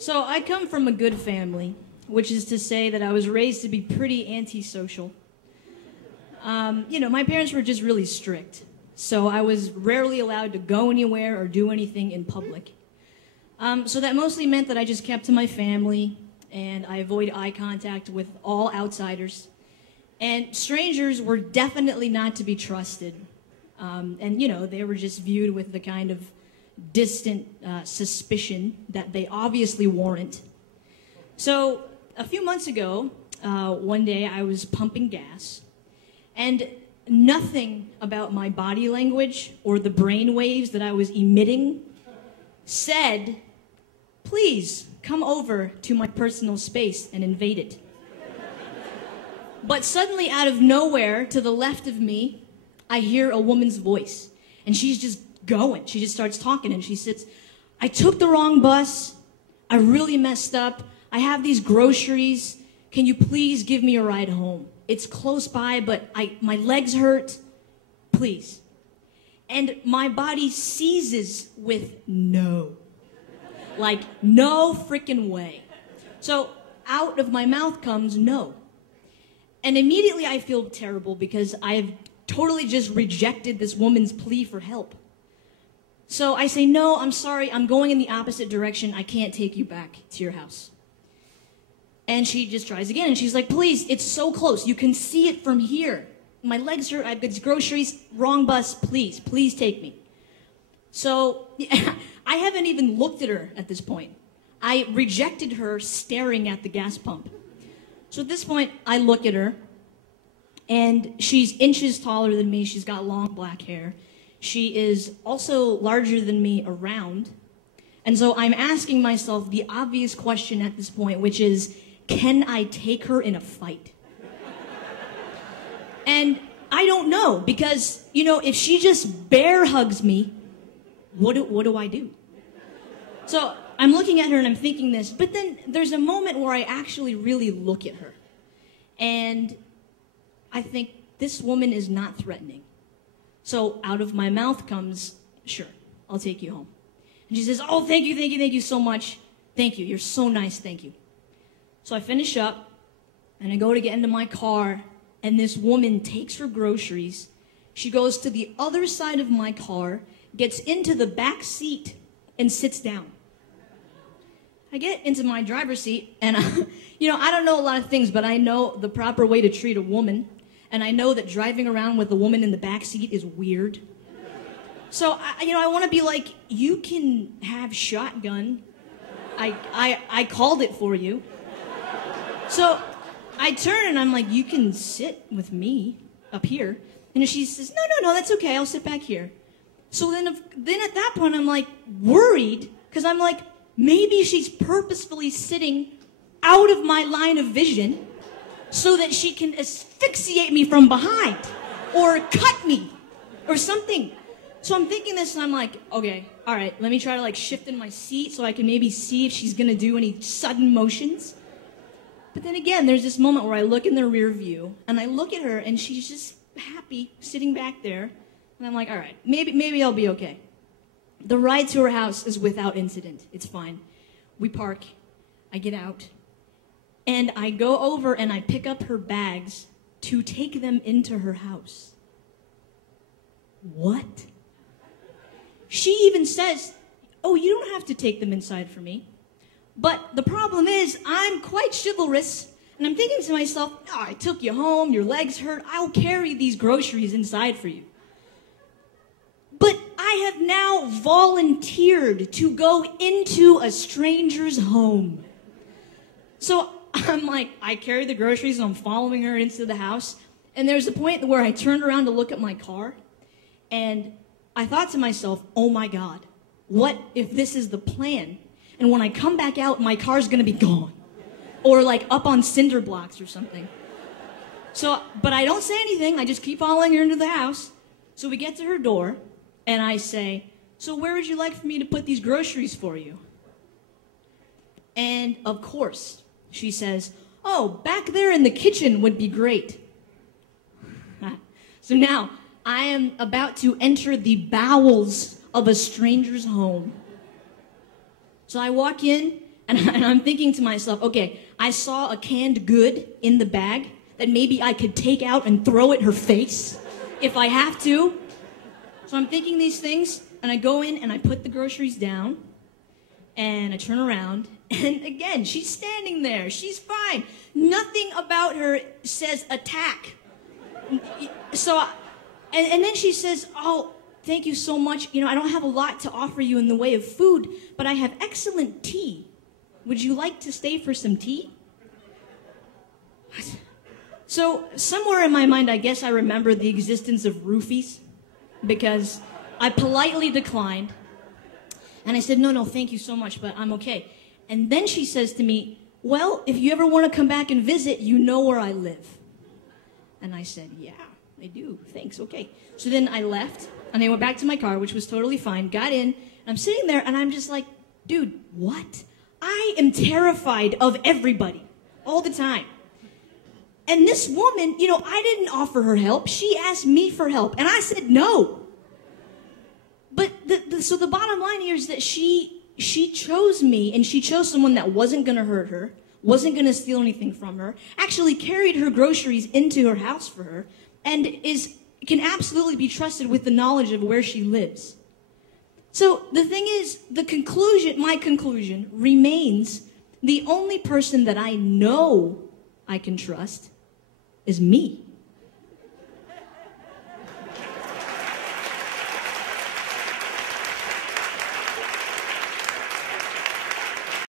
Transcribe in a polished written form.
So I come from a good family, which is to say that I was raised to be pretty antisocial. My parents were just really strict, so I was rarely allowed to go anywhere or do anything in public. So that mostly meant that I just kept to my family, and I avoided eye contact with all outsiders. And strangers were definitely not to be trusted. They were just viewed with the kind of distant suspicion that they obviously warrant. So a few months ago, one day I was pumping gas, and nothing about my body language or the brain waves that I was emitting said, "Please come over to my personal space and invade it." But suddenly, out of nowhere, to the left of me, I hear a woman's voice, and she's just going. She just starts talking, and she says, "I took the wrong bus. I really messed up. I have these groceries. Can you please give me a ride home? It's close by, but my legs hurt. Please." And my body seizes with no. Like, no freaking way. So out of my mouth comes no. And immediately I feel terrible because I have totally just rejected this woman's plea for help. So I say, "No, I'm sorry, I'm going in the opposite direction. I can't take you back to your house." And she just tries again, and she's like, "Please, it's so close. You can see it from here. My legs hurt, I've got groceries, wrong bus, please take me." So I haven't even looked at her at this point. I rejected her staring at the gas pump. So at this point, I look at her, and she's inches taller than me. She's got long black hair. She is also larger than me around. And so I'm asking myself the obvious question at this point, which is, can I take her in a fight? And I don't know, because, if she just bear hugs me, what do I do? So I'm looking at her and I'm thinking this, but then there's a moment where I actually really look at her. And I think, this woman is not threatening. So out of my mouth comes, "Sure, I'll take you home." And she says, "Oh, thank you so much. Thank you, you're so nice, thank you." So I finish up, and I go to get into my car, and this woman takes her groceries. She goes to the other side of my car, gets into the back seat, and sits down. I get into my driver's seat, and I don't know a lot of things, but I know the proper way to treat a woman. And I know that driving around with a woman in the back seat is weird. So, I want to be like, "You can have shotgun. I called it for you." So I turn and I'm like, "You can sit with me up here." And she says, No, that's okay. I'll sit back here." So then at that point, I'm like worried, because I'm like, maybe she's purposefully sitting out of my line of vision so that she can asphyxiate me from behind or cut me or something. So I'm thinking this, and I'm like, okay, all right, let me try to shift in my seat so I can maybe see if she's gonna do any sudden motions. But then again, there's this moment where I look in the rear view, and I look at her, and she's just happy sitting back there. And I'm like, all right, maybe I'll be okay. The ride to her house is without incident. It's fine. We park, I get out, and I go over and I pick up her bags to take them into her house. What? She even says, "Oh, you don't have to take them inside for me." But the problem is, I'm quite chivalrous, and I'm thinking to myself, "Oh, I took you home, your legs hurt, I'll carry these groceries inside for you." But I have now volunteered to go into a stranger's home. So I'm like, I carry the groceries and I'm following her into the house. And there's a point where I turned around to look at my car, and I thought to myself, oh my God, what if this is the plan? And when I come back out, my car's gonna be gone. Or up on cinder blocks or something. So, but I don't say anything, I just keep following her into the house. So we get to her door, and I say, "So where would you like for me to put these groceries for you?" And of course, she says, "Oh, back there in the kitchen would be great." So now, I am about to enter the bowels of a stranger's home. So I walk in, And I'm thinking to myself, okay, I saw a canned good in the bag that maybe I could take out and throw at her face if I have to. So I'm thinking these things, and I go in and I put the groceries down, and I turn around, and again, she's standing there. She's fine. Nothing about her says attack. So, and then she says, oh, thank you so much. You know, I don't have a lot to offer you in the way of food, but I have excellent tea. Would you like to stay for some tea? So somewhere in my mind, I guess I remember the existence of roofies, because I politely declined. And I said, no, thank you so much, but I'm okay. And then she says to me, well, if you ever want to come back and visit, you know where I live. And I said, yeah, I do. Thanks, okay. So then I left, and I went back to my car, which was totally fine, got in, and I'm sitting there, and I'm just like, dude, what? I am terrified of everybody, all the time. And this woman, you know, I didn't offer her help. She asked me for help, and I said no. But so the bottom line here is that she chose me, and she chose someone that wasn't going to hurt her, wasn't going to steal anything from her, actually carried her groceries into her house for her, and can absolutely be trusted with the knowledge of where she lives. So the thing is, my conclusion remains, the only person that I know I can trust is me.